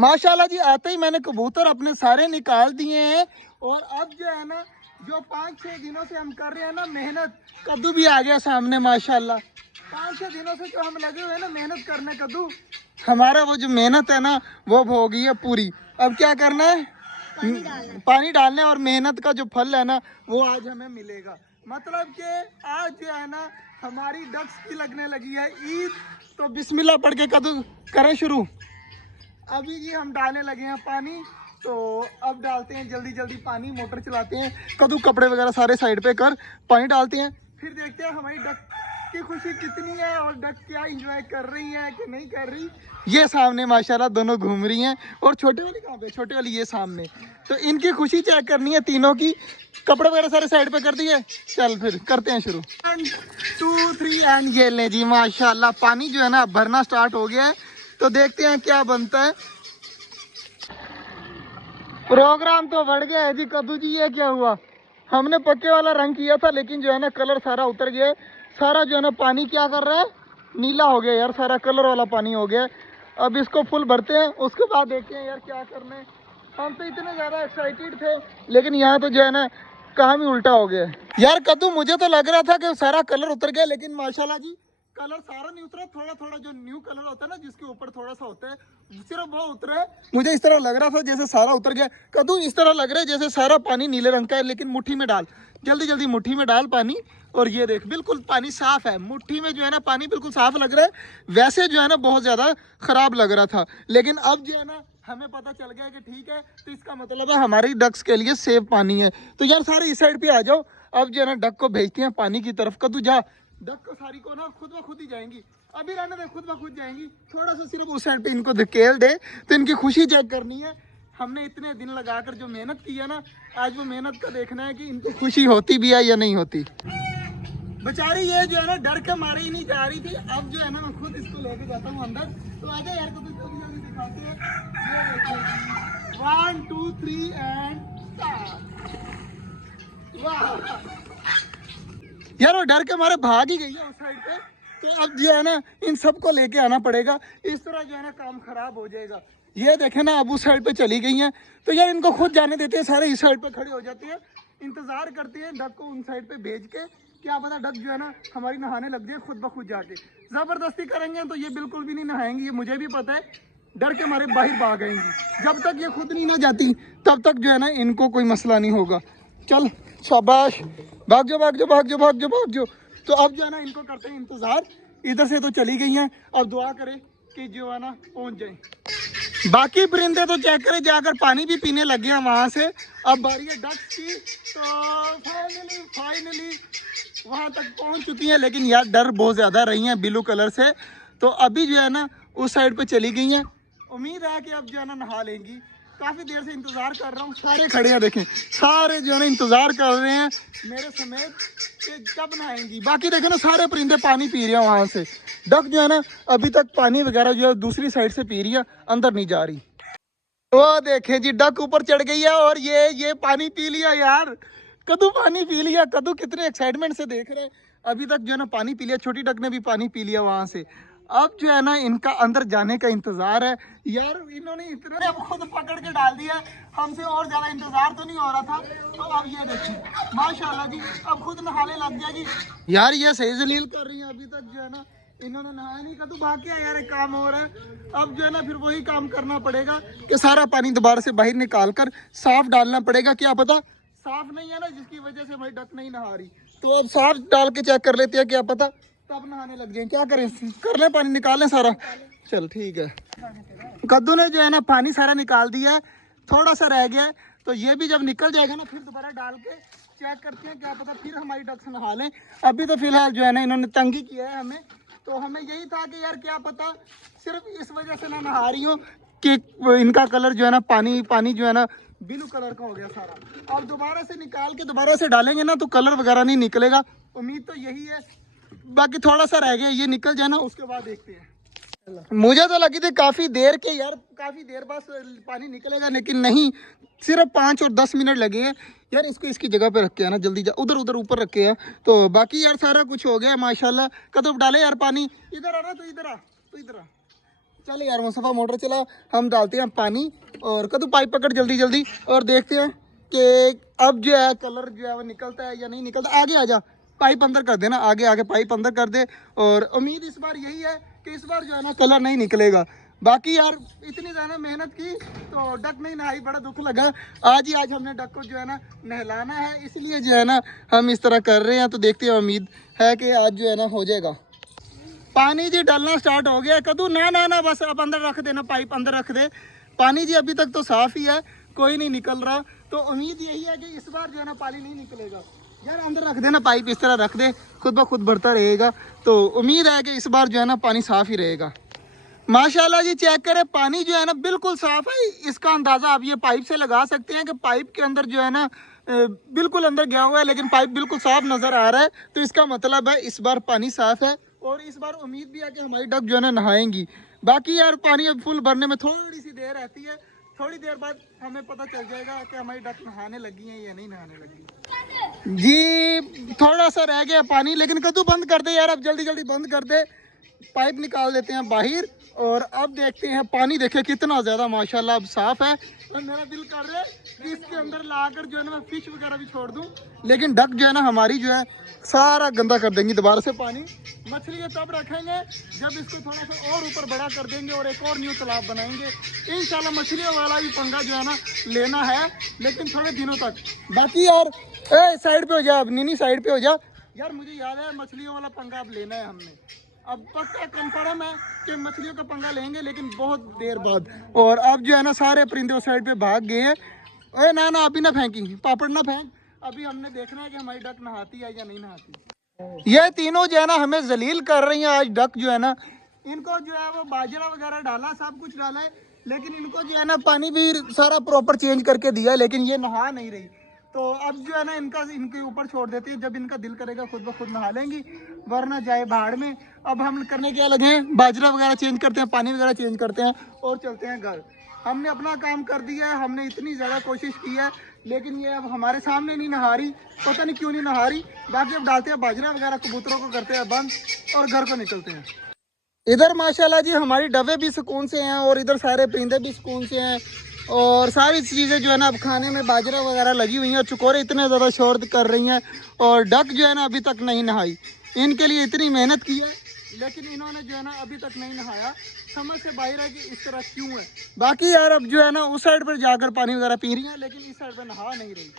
माशाल्लाह जी, आते ही मैंने कबूतर अपने सारे निकाल दिए हैं। और अब जो है ना, जो 5-6 दिनों से हम कर रहे हैं ना मेहनत, कद्दू भी आ गया सामने माशाल्लाह। 5-6 दिनों से जो हम लगे हुए हैं ना मेहनत करने, कद्दू हमारा वो जो मेहनत है ना वो हो गई है पूरी। अब क्या करना है, पानी डालना है और मेहनत का जो फल है ना वो आज हमें मिलेगा। मतलब कि आज जो है ना हमारी डक्स की लगने लगी है ईद। तो बिस्मिल्लाह पढ़ के कद्दू करें शुरू। अभी जी हम डालने लगे हैं पानी, तो अब डालते हैं जल्दी जल्दी पानी, मोटर चलाते हैं, कद्दू कपड़े वगैरह सारे साइड पे कर पानी डालते हैं, फिर देखते हैं हमारी डक की खुशी कितनी है और डक क्या एंजॉय कर रही है कि नहीं कर रही। ये सामने माशाल्लाह दोनों घूम रही हैं। और छोटे वाली कहाँ पे, छोटे वाली ये सामने। तो इनकी खुशी चेक करनी है तीनों की। कपड़े वगैरह सारे साइड पे कर दिए, चल फिर करते हैं शुरू। 1 2 3 एंड ये ले जी माशाल्लाह पानी जो है ना भरना स्टार्ट हो गया है। तो देखते हैं क्या बनता है। प्रोग्राम तो बढ़ गया है जी। कद्दू जी ये क्या हुआ, हमने पक्के वाला रंग किया था लेकिन जो है ना कलर सारा उतर गया। सारा जो है ना पानी क्या कर रहा है, नीला हो गया यार, सारा कलर वाला पानी हो गया। अब इसको फुल भरते हैं, उसके बाद देखते हैं यार क्या करना है। हम तो इतने ज़्यादा एक्साइटेड थे लेकिन यहाँ तो जो है ना काम ही उल्टा हो गया यार। कद्दू मुझे तो लग रहा था कि सारा कलर उतर गया, लेकिन माशाल्लाह जी कलर सारा नहीं उतरा, थोड़ा थोड़ा जो न्यू कलर होता है ना जिसके ऊपर थोड़ा सा होता है सिर्फ वो उतरा है। मुझे इस तरह लग रहा था जैसे सारा उतर गया। कद्दू इस तरह लग रहा है जैसे सारा पानी नीले रंग का है, लेकिन मुट्ठी में डाल, जल्दी जल्दी मुट्ठी में डाल पानी। और ये देख बिल्कुल पानी साफ है, मुट्ठी में जो है ना पानी बिल्कुल साफ लग रहा है। वैसे जो है ना बहुत ज्यादा खराब लग रहा था, लेकिन अब जो है ना हमें पता चल गया कि ठीक है, तो इसका मतलब है हमारी डक्स के लिए सेफ पानी है। तो यार सारे इस साइड पे आ जाओ। अब जो है ना डक को भेजते हैं पानी की तरफ। कद्दू जा, डक को सारी को ना खुद ब खुद ही जाएंगी, अभी रहने दे, खुद ब खुद जाएंगी। थोड़ा सा सिर्फ उस साइड पे इनको धकेल दे तो इनकी खुशी चेक करनी है। हमने इतने दिन लगाकर जो मेहनत की है ना, आज वो मेहनत का देखना है कि इनको खुशी होती भी है या नहीं होती। बेचारी ये जो है ना डर के मारे ही नहीं जा रही थी। अब जो है ना मैं खुद इसको लेके जाता हूँ अंदर। तो आजा यार, तो दिखाते हैं। 1 2 3 एंड वाह यार, वो डर के मारे भाग ही गई है उस साइड पे। तो अब जो है ना इन सबको लेके आना पड़ेगा, इस तरह जो है ना काम खराब हो जाएगा। ये देखे ना अब उस साइड पे चली गई हैं। तो यार इनको खुद जाने देते हैं, सारे इस साइड पे खड़े हो जाते हैं, इंतजार करते हैं डक को उन साइड पे भेज के। क्या पता डक जो है ना हमारी नहाने लग जाए खुद ब खुद जाके। जबरदस्ती करेंगे तो ये बिल्कुल भी नहीं नहाएंगी, ये मुझे भी पता है। डर के मारे बाहर भाग आएंगी। जब तक ये खुद नहीं ना जाती तब तक जो है ना इनको कोई मसला नहीं होगा। चल शाबाश, भाग जाओ भाग जाओ भाग जाओ भाग जाओ भाग जाओ। तो अब जो है ना इनको करते हैं इंतजार। इधर से तो चली गई हैं, अब दुआ करें कि जो है ना पहुंच जाए। बाकी परिंदे तो चेक करें जाकर पानी भी पीने लगे हैं वहां से। अब बारी है डक की। तो फाइनली वहां तक पहुंच चुकी हैं, लेकिन यार डर बहुत ज्यादा रही हैं ब्लू कलर से। तो अभी जो है ना उस साइड पे चली गई हैं। उम्मीद है कि अब जो है ना नहा लेंगी। काफ़ी देर से इंतज़ार कर रहा हूँ, सारे खड़े हैं देखें, सारे जो है ना इंतज़ार कर रहे हैं मेरे समेत कि कब नहाएंगी। बाकी देखें ना सारे परिंदे पानी पी रहे हैं वहाँ से। डक जो है ना अभी तक पानी वगैरह जो है दूसरी साइड से पी रही है, अंदर नहीं जा रही। वो देखें जी डक ऊपर चढ़ गई है और ये पानी पी लिया यार। कद्दू पानी पी लिया, कद्दू कितने एक्साइटमेंट से देख रहे हैं। अभी तक जो है ना पानी पी लिया, छोटी डक ने भी पानी पी लिया वहाँ से। अब जो है ना इनका अंदर जाने का इंतजार है यार। इन्होंने इतने अब खुद पकड़ के डाल दिया, हमसे और ज्यादा इंतजार तो नहीं हो रहा था। तो अब ये देखिए माशाल्लाह जी अब खुद नहाने लग जाएगी यार। ये सही जलील कर रही है। अभी तक जो है ना इन्होंने नहाया नहीं। कद्दू भाग के यार एक काम हो रहा है। अब जो है ना फिर वही काम करना पड़ेगा कि सारा पानी दोबारा से बाहर निकाल कर साफ डालना पड़ेगा। क्या पता साफ नहीं है ना जिसकी वजह से भाई डक नहीं नहा रही। तो अब साफ डाल के चेक कर लेते हैं, क्या पता तब नहाने लग जाए। क्या करें, कर ले पानी निकाल लें सारा। चल ठीक है। कद्दू ने जो है ना पानी सारा निकाल दिया है, थोड़ा सा रह गया है। तो ये भी जब निकल जाएगा ना फिर दोबारा डाल के चेक करते हैं, क्या पता फिर हमारी डक्स नहा लें। अभी तो फिलहाल जो है ना इन्होंने तंगी किया है हमें। तो हमें यही था कि यार क्या पता सिर्फ इस वजह से ना नहा रही हो कि इनका कलर जो है ना पानी जो है ना ब्लू कलर का हो गया सारा। अब दोबारा से निकाल के दोबारा से डालेंगे ना तो कलर वगैरह नहीं निकलेगा। उम्मीद तो यही है। बाकी थोड़ा सा रह गया, ये निकल जाए ना उसके बाद देखते हैं। मुझे तो लगी थी काफ़ी देर के यार, काफ़ी देर बाद पानी निकलेगा, लेकिन नहीं, सिर्फ 5 और 10 मिनट लगे हैं यार। इसको इसकी जगह पे रखे है ना, जल्दी जा, उधर उधर ऊपर रखे हैं। तो बाकी यार सारा कुछ हो गया माशाल्लाह। कदम डाले यार पानी। इधर आ ना, तो इधर आ, तो इधर आ। चल यार मुस्तफ़ा मोटर चला, हम डालते हैं पानी और कद्दू पाइप पकड़ जल्दी जल्दी और देखते हैं कि अब जो है कलर जो है वो निकलता है या नहीं निकलता। आगे आ जा, पाइप अंदर कर देना, आगे आगे पाइप अंदर कर दे। और उम्मीद इस बार यही है कि इस बार जो है ना कलर नहीं निकलेगा। बाकी यार इतनी ज़्यादा मेहनत की तो डक नहीं नहाई, बड़ा दुख लगा। आज हमने डक को जो है ना नहलाना है, इसलिए जो है ना हम इस तरह कर रहे हैं। तो देखते हैं, उम्मीद है कि आज जो है ना हो जाएगा। पानी जी डालना स्टार्ट हो गया। कद्दू ना ना ना बस अब अंदर रख देना, पाइप अंदर रख दे। पानी जी अभी तक तो साफ़ ही है, कोई नहीं निकल रहा। तो उम्मीद यही है कि इस बार जो है ना पानी नहीं निकलेगा। यार अंदर रख देना पाइप, इस तरह रख दे, खुद ब खुद भरता रहेगा। तो उम्मीद है कि इस बार जो है ना पानी साफ़ ही रहेगा। माशाल्लाह जी चेक करें, पानी जो है ना बिल्कुल साफ़ है। इसका अंदाज़ा आप ये पाइप से लगा सकते हैं कि पाइप के अंदर जो है ना बिल्कुल अंदर गया हुआ है, लेकिन पाइप बिल्कुल साफ़ नज़र आ रहा है। तो इसका मतलब है इस बार पानी साफ़ है और इस बार उम्मीद भी है कि हमारी डक जो है ना नहाएंगी। बाकी यार पानी अब फुल भरने में थोड़ी सी देर रहती है, थोड़ी देर बाद हमें पता चल जाएगा कि हमारी डक नहाने लगी है या नहीं नहाने लगी। जी थोड़ा सा रह गया पानी, लेकिन कद्दू बंद कर दे यार, अब जल्दी जल्दी बंद कर दे। पाइप निकाल देते हैं बाहर और अब देखते हैं। पानी देखे कितना ज़्यादा माशाल्लाह अब साफ़ है। और मेरा दिल कर रहा है कि इसके अंदर लाकर जो है ना मैं फिश वगैरह भी छोड़ दूं, लेकिन डक जो है ना हमारी जो है सारा गंदा कर देंगी दोबारा से पानी। मछली ये तब रखेंगे जब इसको थोड़ा सा और ऊपर बड़ा कर देंगे और एक और न्यू तालाब बनाएंगे। इंशाल्लाह मछलियों वाला भी पंगा जो है ना लेना है, लेकिन थोड़े दिनों तक। बाकी यार साइड पे हो जा, अब नीनी साइड पे हो जा। यार मुझे याद है मछलियों वाला पंगा अब लेना है हमने। अब पक्का कंफर्म है कि मछलियों का पंगा लेंगे, लेकिन बहुत देर बाद। और अब जो है ना सारे परिंदे उस साइड पे भाग गए हैं। अरे ना ना अभी ना फेंकी, पापड़ ना फेंक। अभी हमने देखना है कि हमारी डक नहाती है या नहीं नहाती। ये तीनों जो है ना हमें जलील कर रही हैं आज डक जो है ना। इनको जो है वो बाजरा वगैरह डाला, सब कुछ डाला है, लेकिन इनको जो है ना पानी भी सारा प्रॉपर चेंज करके दिया, लेकिन ये नहा नहीं रही। तो अब जो है ना इनके ऊपर छोड़ देती है, जब इनका दिल करेगा खुद ब खुद नहा लेंगी, वरना जाए भाड़ में। अब हम करने क्या लगे हैं, बाजरा वगैरह चेंज करते हैं, पानी वगैरह चेंज करते हैं और चलते हैं घर। हमने अपना काम कर दिया है, हमने इतनी ज़्यादा कोशिश की है, लेकिन ये अब हमारे सामने नहीं नहा रही, पता नहीं क्यों नहीं नहा रही। बाकी अब डालते हैं बाजरा वगैरह, कबूतरों को करते हैं बंद और घर को निकलते हैं। इधर माशाल्लाह जी हमारी डबे भी सुकून से हैं और इधर सारे परिंदे भी सुकून से हैं। और सारी चीज़ें जो है ना अब खाने में बाजरा वगैरह लगी हुई हैं और चुकोरे इतने ज़्यादा शोर कर रही हैं। और डक जो है ना अभी तक नहीं नहाई। इनके लिए इतनी मेहनत की है, लेकिन इन्होंने जो है ना अभी तक नहीं नहाया। समझ से बाहर है कि इस तरह क्यों है। बाकी यार अब जो है ना उस साइड पर जाकर पानी वगैरह पी रही हैं, लेकिन इस साइड पर नहा नहीं रही।